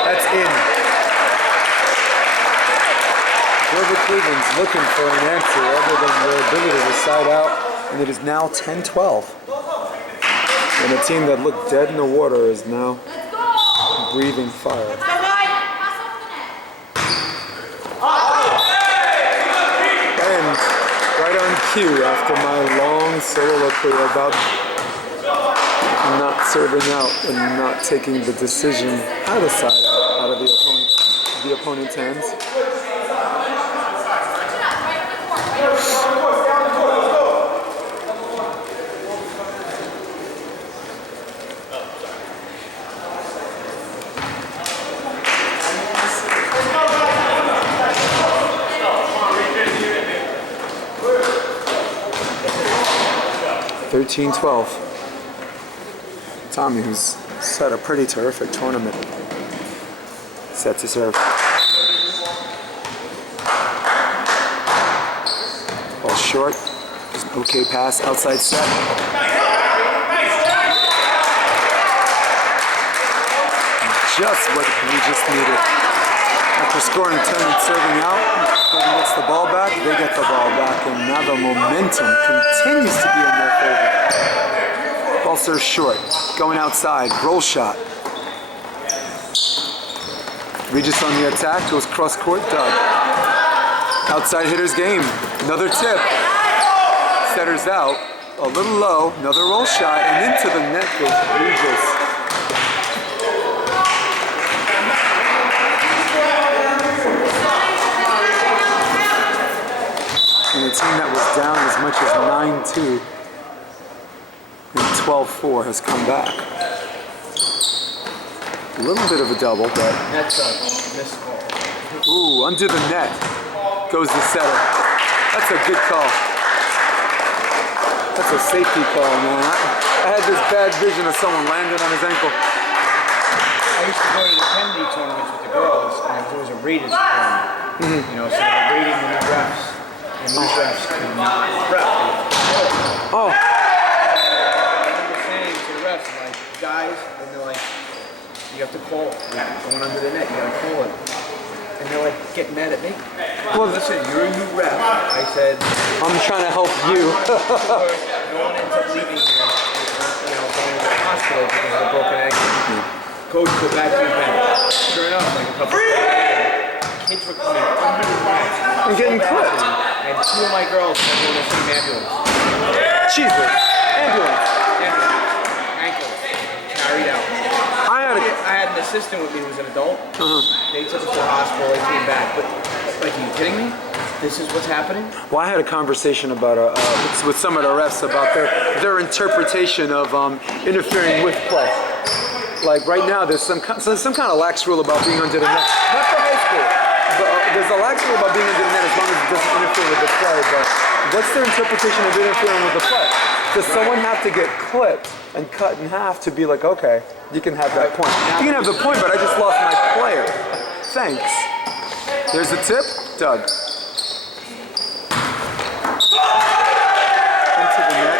That's in. Grover Cleveland's looking for an answer other than their ability to side out, and it is now 10-12. And a team that looked dead in the water is now breathing fire. And right on cue, after my long soliloquy about not serving out and not taking the decision how to side out of the opponent's hands. (13-12). Tommy, who's set a pretty terrific tournament, set to serve. Ball short. Just an okay pass. Outside set. Just what we just needed. After scoring 10 and serving out, whoever gets the ball back, they get the ball back, and now the momentum continues to be in their favor. Ball served short, going outside, roll shot. Regis on the attack, goes cross court, Doug. Outside hitter's game, another tip. Setter's out, a little low, another roll shot, and into the net goes Regis. And a team that was down as much as 9-2 and 12-4 has come back. A little bit of a double, but... That's a missed ball. Ooh, under the net goes the setter. That's a good call. That's a safety call, man. I had this bad vision of someone landing on his ankle. I used to go to the Kennedy tournaments with the girls, and there was a raters tournament. You know, so they were rating the new refs. And these refs could not ref. Oh. I remember saying to the refs, like, guys, and they're like, you have to call it. Going under the net, you gotta call it. And they're like, getting mad at me. Well, listen, you're a new ref. I said, I'm trying to help you. no one ends up leaving here, you know, going to the hospital because of a broken ankle. Coach, go back to your bench. Sure enough, like a couple of days later, kids were coming under the net. I'm getting clipped. And two of my girls were going to see ambulance. Jesus. Ambulance. Ankle. Carried out. I had an assistant with me who was an adult. They took us to the hospital, they came back. But, like, are you kidding me? This is what's happening? Well, I had a conversation about with some of the refs about their interpretation of interfering with play. Like right now, there's some kind of lax rule about being under the net. Not for high school, but there's a lax rule about being under the net as long as it doesn't interfere with the play. But what's their interpretation of interfering with the play? Does someone have to get clipped and cut in half to be like, okay, you can have that point. You can have the point, but I just lost my player. Thanks. There's the tip, Doug. Into the net.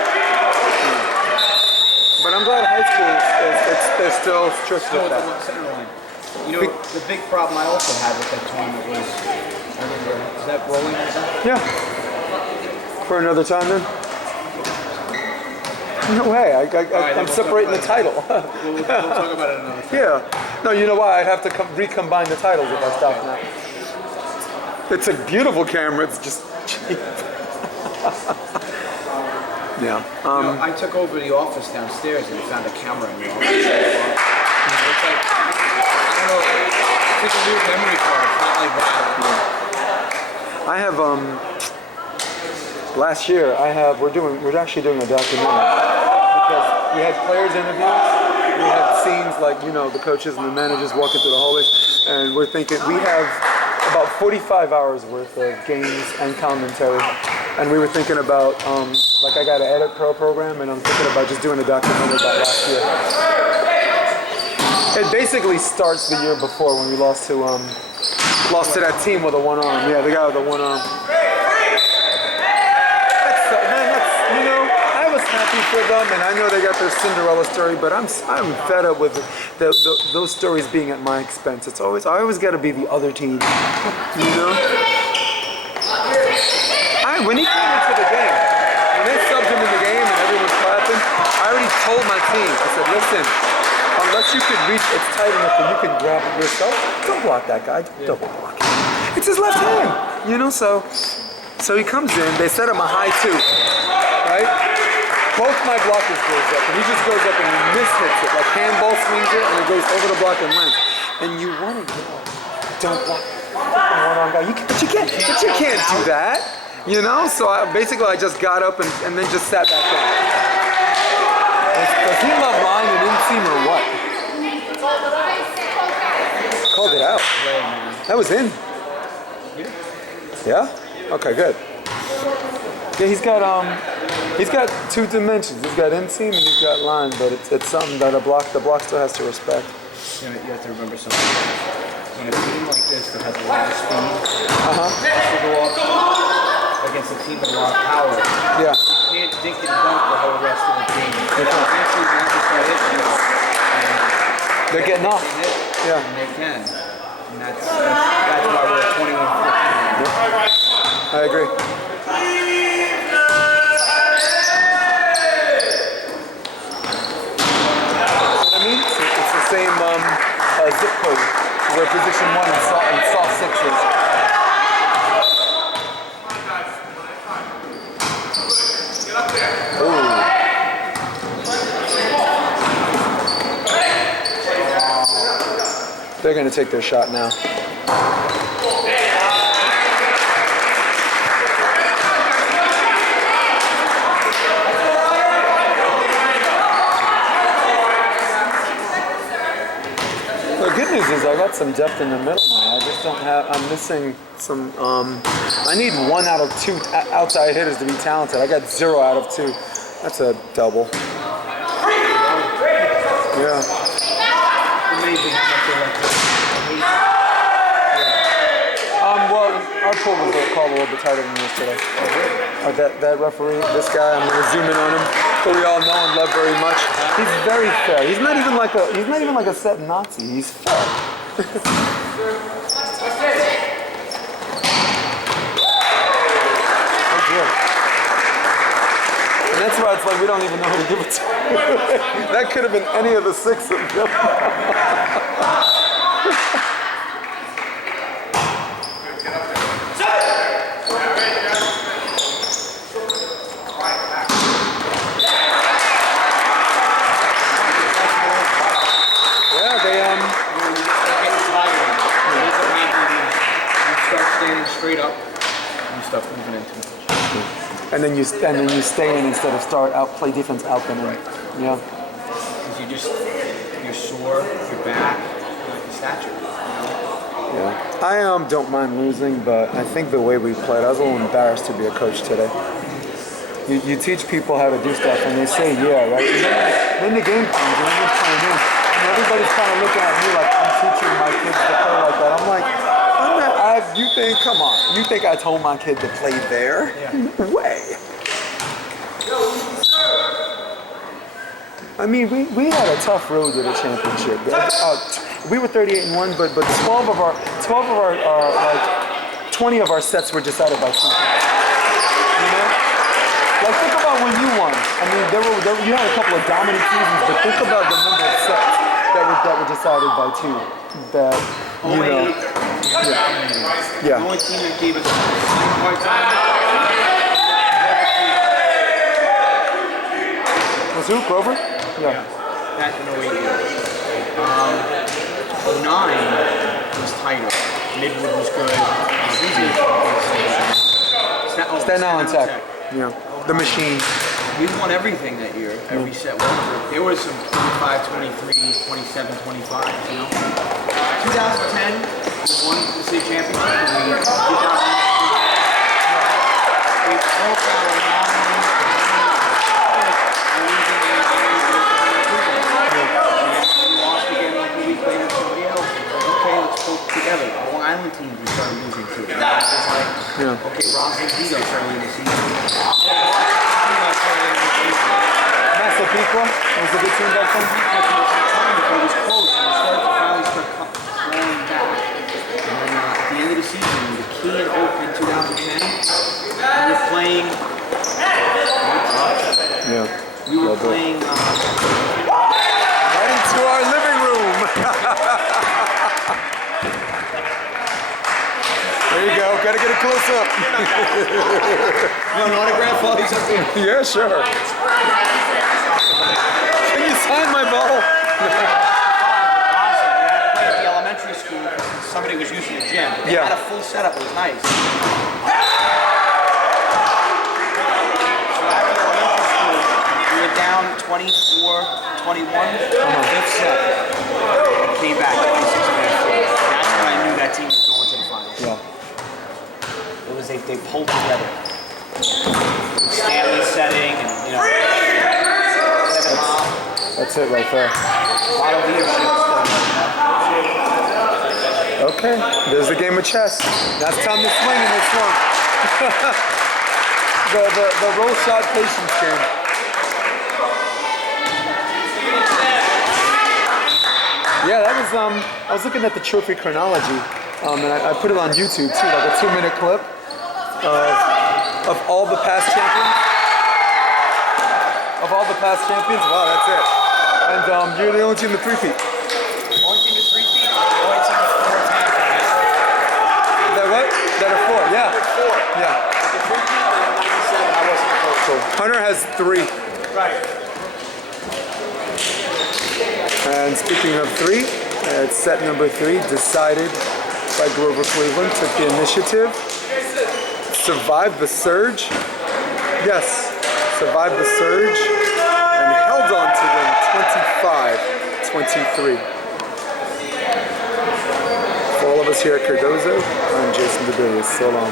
But I'm glad high school they're still strict with that. You know, the big problem I also had with that tournament was, is that rolling? Yeah. For another time then? No way. I'm separating the title. We'll talk about it another time. Yeah. No, you know why? I'd have to recombine the titles if I stop now. It's a beautiful camera. It's just cheap. Yeah. You know, I took over the office downstairs and found a camera in the office. It's like, I don't know, it's like a weird memory card. It's not like that. I have last year we're actually doing a documentary because we had players interviews, we had scenes like, you know, the coaches and the managers walking through the hallways, and we're thinking we have about 45 hours worth of games and commentary, and we were thinking about like I got an Edit Pro program, and I'm thinking about just doing a documentary about last year. It basically starts the year before when we lost to that team with a one arm. Yeah, the guy with the one arm. I was happy for them, and I know they got their Cinderella story, but I'm fed up with those stories being at my expense. I always got to be the other team, you know. when he came into the game, when they subbed him in the game and everyone's clapping, I already told my team, I said, listen, unless you can reach, it's tight enough that you can grab it yourself, don't block that guy, double block him. It's his left hand, you know, so he comes in, they set him a high 2, right? Both my blockers goes up, and he just goes up and he mishits it, like handball swings it, and it goes over the block and lands. And you want to yell, don't block one-arm guy, but you can't do that, you know? So basically I just got up and then just sat back down. Does he love line and inseam or what? Called it out. That was in. Yeah? Okay, good. Yeah, he's got 2 dimensions. He's got inseam and he's got line, but it's something that the block still has to respect. You have to remember something. When a team like this that has a lot of speed has to go up against a team with a lot of power, Yeah. you can't dink and dunk the whole rest of the game. Eventually, you have to start hitting it. They're getting off. Yeah. And they can. And that's why we're at 21-14. I agree. It's the same zip code where position 1 and soft 6 is. They're going to take their shot now. The good news is I got some depth in the middle now. I just don't have, I'm missing some, I need 1 out of 2 outside hitters to be talented. I got 0 out of 2. That's a double. Yeah. Amazing how much they like this. Well, our pool was called a little bit tighter than yesterday. That referee, this guy, I'm gonna zoom in on him, who we all know and love very much. He's very fair. He's not even like a set Nazi. He's fair. Oh dear. And that's why it's like we don't even know who to give it to. That could have been any of the 6 of them. Straight up, and you start moving into it. And then you stay in instead of play defense out and in. Yeah. Because you're sore, your back, your stature. Yeah. I don't mind losing, but I think the way we played, I was a little embarrassed to be a coach today. You teach people how to do stuff, and they say yeah, right? And then the game comes, and everyone's trying to do, and everybody's kind of looking at me like I'm teaching my kids to play like that. I'm like. You think, come on, you think I told my kid to play there? Yeah. No way. I mean, we had a tough road to the championship. We were 38-1, but 12 of our 20 of our sets were decided by 2. You know? Like, think about when you won. I mean, you had a couple of dominant seasons, but think about the number of sets that were decided by 2. That, you know. Yeah. The only team that gave us hard time was who? Grover? Yeah. Back in 08 years. 09 was tighter. Midwood was good. Staten Island Tech. Yeah. The machine. We won everything that year. Every set won. There was some 25, 23, 27, 25, you know. 2010. We won the state championship, and we did not win. We broke our we lost again like a week later to somebody else. Like, okay, let's pull together. The Long Island teams we started losing to. And that was like, okay, Roslyn beat us early in the season. Massapequa was a good team back then? It was close. We started to finally start falling back. At the end of the season, the key in Oakland 2010, we were playing little bit. playing. Right into our living room. There you go. Gotta get a close up. You want an autograph while he's up here? Yeah, sure. Can you sign my ball? Awesome. Yeah, I played at the elementary school. Somebody was using the gym. They Yeah. had a full setup. It was nice. So after elementary school, we were down 24-21. Fifth set. And came back. That's when I knew that team was going to the finals. Yeah. It was they pulled together. Stanley setting and Kevin Mom. That's it right there. A lot of leadership stuff. Okay, there's the game of chess. That's time to swing in this one. the roll shot patience game. Yeah, that was I was looking at the trophy chronology, and I put it on YouTube too, like a 2-minute clip of all the past champions. Of all the past champions, wow, that's it. And you're the only team to three-peat. Only team to 3 feet, only team to 4 times. That what? That are 4, yeah. Four. Yeah. The 3 feet and 97, I wasn't close. So Hunter has 3. Right. And speaking of 3, it's set number 3, decided by Grover Cleveland, took the initiative, survived the surge. Yes, survived the surge and held on to win 25-23. For all of us here at Cardozo, I'm Jason DeBillius. So long.